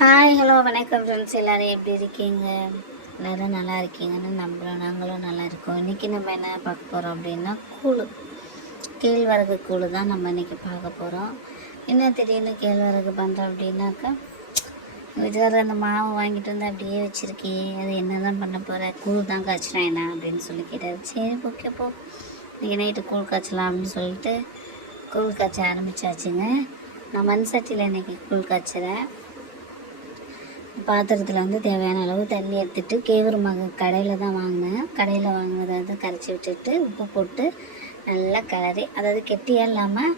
Hi hello வணக்கம் friends எல்லோரும் எப்படி இருக்கீங்க? எல்லோரும் நல்லா இருக்கீங்கன்னு நம்புகிறோம் நாங்களும் நல்லா இருக்கோம். இன்றைக்கி நம்ம என்ன பார்க்க போகிறோம் அப்படின்னா கூழு. கேழ்வரகு கூழு தான் நம்ம இன்றைக்கி பார்க்க போகிறோம் என்ன திடீர்னு கேழ்வரகு பண்ணுறோம் அப்படின்னாக்கா வீட்டுக்காரர் அந்த மாவு வாங்கிட்டு வந்து அப்படியே வச்சுருக்கேன். அது என்ன தான் பண்ண போகிற கூழ் தான் காய்ச்சலாம் என்ன அப்படின்னு சொல்லி கேட்டார். சரி ஓகே போ. இன்றைக்கி நைட்டு கூழ் காய்ச்சலாம் அப்படின்னு சொல்லிட்டு கூழ் காய்ச்ச ஆரம்பித்தாச்சுங்க நான் மண் சட்டியில் இன்றைக்கி கூழ் காய்ச்சிறேன் பாத்திரத்தில் வந்து தேவையான அளவு தண்ணி எடுத்துட்டு கேவரு மக கடையில் தான் வாங்கினேன். கடையில் வாங்கினதை வந்து கரைச்சி விட்டுட்டு உப்பு போட்டு நல்லா கிளறி அதாவது கெட்டியாக இல்லாமல்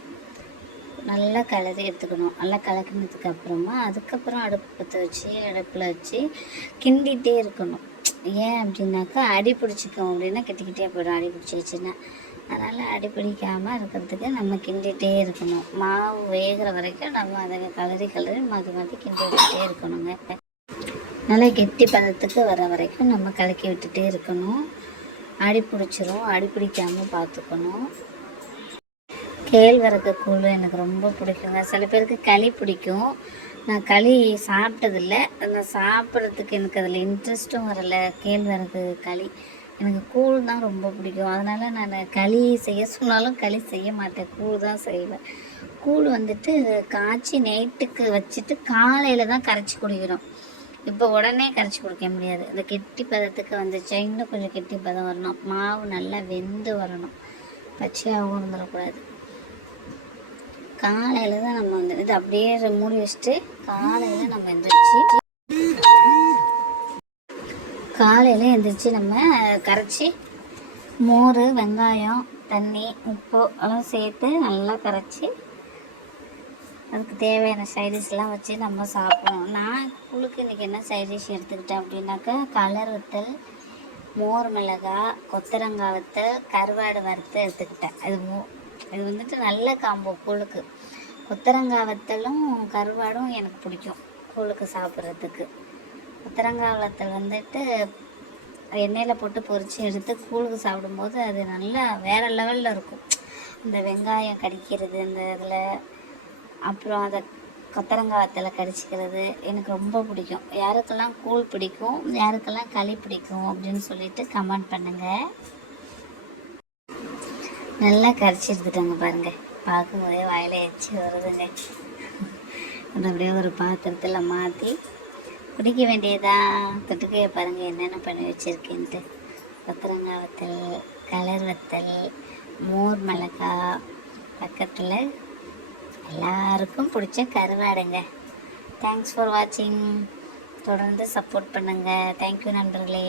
நல்லா கலரி எடுத்துக்கணும். நல்லா கலக்கினதுக்கு அப்புறமா அதுக்கப்புறம் அடுப்பு பற்ற வச்சு அடுப்பில் வச்சு கிண்டிகிட்டே இருக்கணும். ஏன் அப்படின்னாக்கா அடி பிடிச்சிக்கும் அப்படின்னா கெட்டிக்கிட்டே போயிடும் அடி பிடிச்சி வச்சுன்னா. அதனால் அடி பிடிக்காமல் இருக்கிறதுக்கு நம்ம கிண்டிகிட்டே இருக்கணும். மாவு வேகிற வரைக்கும் நம்ம அதை கலரி கலரி மாற்றி மாற்றி கிண்டி இருக்கணுங்க. நல்லா கெட்டி பதத்துக்கு வர வரைக்கும் நம்ம கலக்கி விட்டுட்டே இருக்கணும். அடி பிடிச்சிரும். அடி பிடிக்காமல் பார்த்துக்கணும். கேழ்வரகு கூழ் எனக்கு ரொம்ப பிடிக்குங்க. சில பேருக்கு களி பிடிக்கும். நான் களி சாப்பிட்டதில்ல. நான் சாப்பிட்றதுக்கு எனக்கு அதில் இன்ட்ரெஸ்ட்டும் வரல. கேழ்வரகு களி. எனக்கு கூழ் தான் ரொம்ப பிடிக்கும். அதனால் நான் களி செய்ய சொன்னாலும் களி செய்ய மாட்டேன். கூழ் தான் செய்வேன். கூழ் வந்துட்டு காய்ச்சி நைட்டுக்கு வச்சுட்டு காலையில் தான் கரைச்சி குடிக்கிறோம். இப்போ உடனே கரைச்சி கொடுக்க முடியாது. இந்த கெட்டி பதத்துக்கு வந்துச்சு இன்னும் கொஞ்சம் கெட்டி பதம் வரணும். மாவு நல்லா வெந்து வரணும். பச்சையாகவும் இருந்துடக்கூடாது காலையில் தான் நம்ம வந்து இது அப்படியே மூடி வச்சுட்டு காலையில் நம்ம எந்திரிச்சு காலையில் எந்திரிச்சு நம்ம கரைச்சி மோர் வெங்காயம் தண்ணி உப்பு எல்லாம் சேர்த்து நல்லா கரைச்சி அதுக்கு தேவையான சைடிஷ்லாம் வச்சு நம்ம சாப்பிடுவோம் நான் குழுக்கு இன்றைக்கி என்ன சைடிஷ் எடுத்துக்கிட்டேன் அப்படின்னாக்கா கலர் வத்தல் மோர் மிளகாய் கொத்தரங்காய் வத்தல் கருவாடு வறுத்து எடுத்துக்கிட்டேன். அது மோ இது வந்துட்டு நல்ல காம்போ கூழுக்கு. கொத்தரங்காய் வத்தலும் கருவாடும் எனக்கு பிடிக்கும் கூழுக்கு சாப்பிட்றதுக்கு. கொத்தரங்காய் வத்தல் வந்துட்டு எண்ணெயில் போட்டு பொரித்து எடுத்து கூழுக்கு சாப்பிடும்போது அது நல்லா வேறு லெவலில் இருக்கும். இந்த வெங்காயம் கடிக்கிறது இந்த இதில் அப்புறம் அதை கொத்தரங்காய் கடிச்சிக்கிறது எனக்கு ரொம்ப பிடிக்கும். யாருக்கெல்லாம் கூழ் பிடிக்கும் யாருக்கெல்லாம் களி பிடிக்கும் அப்படின்னு சொல்லிட்டு கமெண்ட் பண்ணுங்கள் நல்லா கரைச்சி எடுத்துட்டோங்க பாருங்கள் பார்க்கும்போதே வாயில் எச்சு வருதுங்க. அது அப்படியே ஒரு பாத்திரத்தில் மாற்றி குடிக்க வேண்டியதான் தொட்டுக்கையை பாருங்கள் என்னென்ன பண்ணி வச்சுருக்கேன்ட்டு. கொத்தரங்காய் வத்தல் கலர் வத்தல் மோர் மிளகாய் பக்கத்தில் எல்லாருக்கும் பிடிச்ச கருவாடுங்க. தேங்க்ஸ் ஃபார் வாட்சிங் தொடர்ந்து சப்போர்ட் பண்ணுங்கள் தேங்க்யூ நண்பர்களே.